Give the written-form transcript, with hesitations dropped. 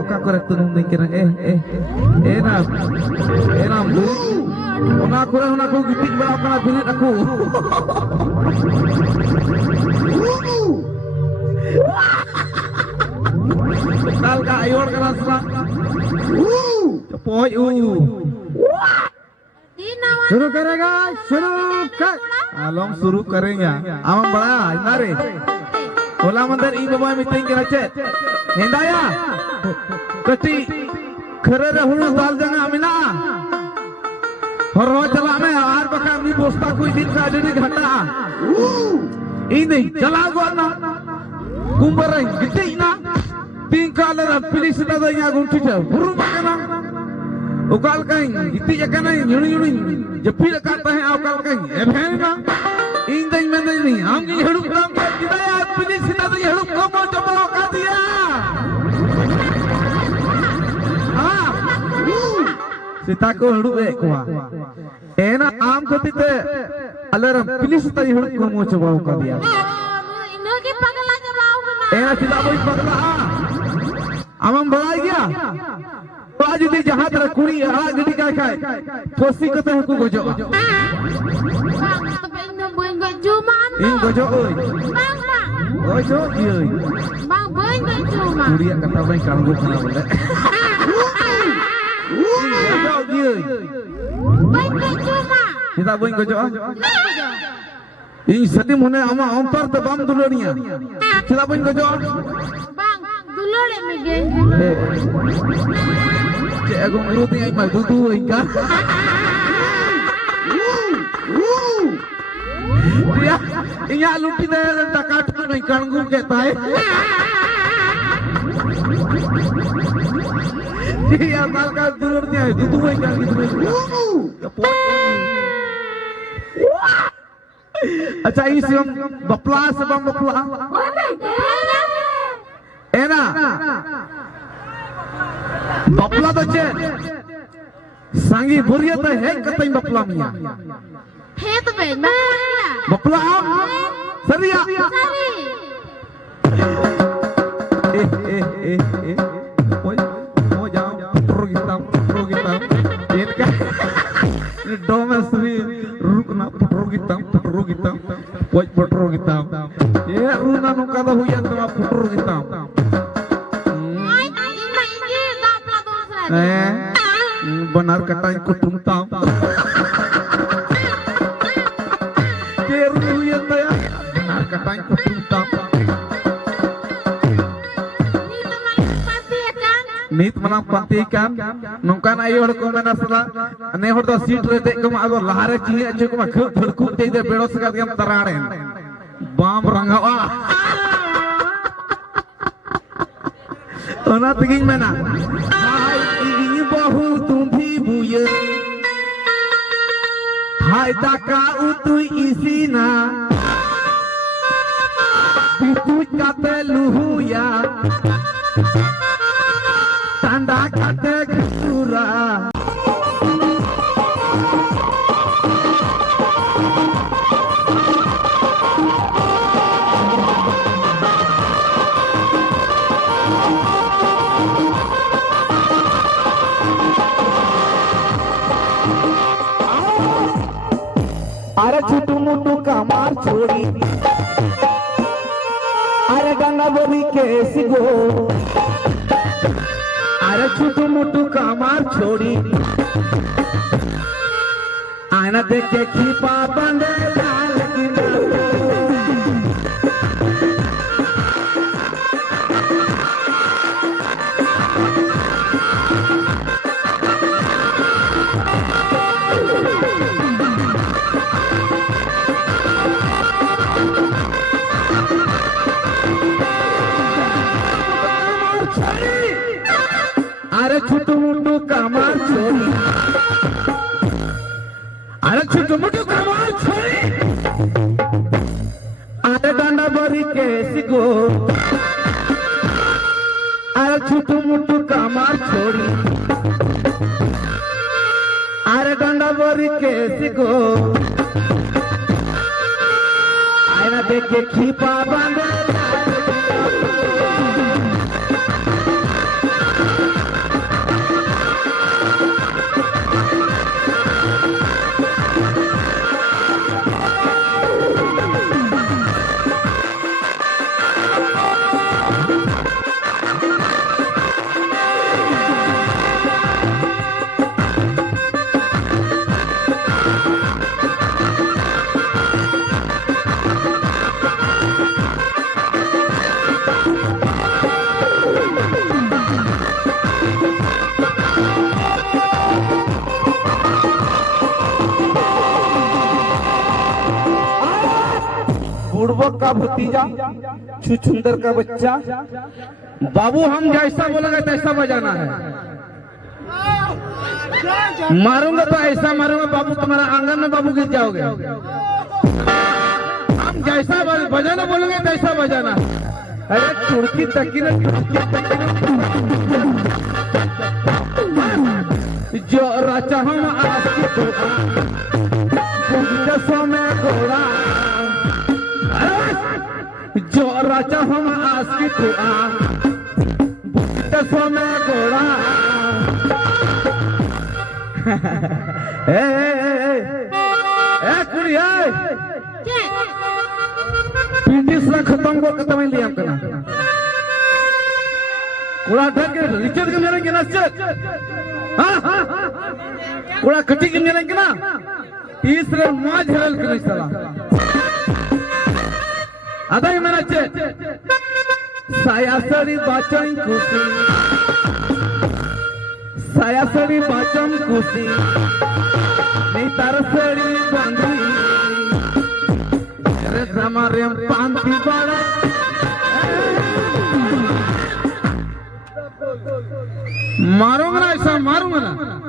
oka ko rek tunung ding kira na ona ko gitik ba kana bilit aku Tal ka ayor kana sa Poi शुरू करेगा शुरू कर आलोम शुरू करेंगे आम बड़ा नारे ओला मंदर ई बाबा मीटिंग के रचे हिंदाया कटी खरे हुलु दाल जंगा मिना हरो चला में आर बका मी बोस्ता कोई दिन का डेडी घटा ई नहीं चला गो ना कुंबर गिटे ना तीन काल पुलिस दा दया गुंठी छ बुरु बकना उकाल कहीं इतनी जगह नहीं यूनी जब भी लगाता है उकाल कहीं एभेना इन दिन में नहीं हम की हड़ुक काम कर दिया यार पुलिस ने तो हड़ुक को मो जबलो कर दिया हां सीता को हड़ुक है को एना आम को तिते अलरम पुलिस तो हड़ुक को मो जबलो कर दिया इनो के पगला जबाओ ना एना सीता कोई पगला आमम बड़ा गया आज दी जहां तरह कुड़ी आज दी का खाए फोसी को तो को गोजो इन गोजो ओय गोजो ओय bang boy gajuma कुड़ी कथा भाई कांगो खाना बोले गोजो ओय boy gajuma सीधा बोई गोजो इन सदी मने आमा अंतर तो बम दुलोनिया सीधा बोई Gojo bang dulore me gen Cik aku ngeruti ai mai butu ingka. Dia inya lupi na takat na kanggu ke tai. Dia malka dulurnya butu ingka gitu. Acha ini siam bapla sebang bapla. Ena बपला तो चे संगी बुरिया तो है कतई बपला मिया है तो बे बपला सरिया ओए ओ जाओ प्रोगिता इनका डोमेस्ट्री रुकना प्रोगिता ओए प्रोगिता ये रुना नुका तो हुई तो प्रोगिता benar kata yang kutumtam keru ya taya benar kata yang kutumtam nit menang pantikan nongkan ayo ko menasla ane hor do seat re dek ko agor lahare chili achu ko dhulku te de bedo sakat gam tararen bam rangawa ona tingin mena बहु तुम भी बुये हाय ताका उतु इसी ना बितु काते लुहुया तंडा काते घुरा अरे छुटू मुटू कमार छोड़ी अरे गंगा बोली कैसी गो अरे छुटू मुटू कमार छोड़ी आना देख के खीपा बंदे लाल की अरे छुटू मुटू कमार छोड़ी अरे छुटू मुटू कमार छोड़ी अरे डंडा बरी कैसी गो अरे छुटू मुटू कमार छोड़ी अरे डंडा बरी कैसी गो आईना देख के खीपा बांधे बुड़बक का भतीजा, छुछुंदर का बच्चा। बाबू हम जैसा बोलेंगे तैसा बजाना है। मारूंगा तो ऐसा मारूंगा बाबू, तुम्हारा आंगन में बाबू गिर जाओगे। हम जैसा बजाना बोलेंगे तैसा बजाना। अरे चुड़की तकी न जो राचा हम आस्की तो में घोड़ा, जो राचा हम आस्की तो में घोड़ा। कुड़िया पिंडी से खत्म को खत्म ही लिया करना। कुड़ा ढक के रिचत के मेरे के नस्चत, हाँ कुड़ा कटी के मेरे के ना तीसरे माँ झरल के नहीं सला आधा ही मेरा चे सायासरी बाचन खुशी, सायासरी बाचन खुशी नहीं तारसरी बांधी रे हमारे पांती बड़ा मारूंगा ना, ऐसा मारूंगा ना।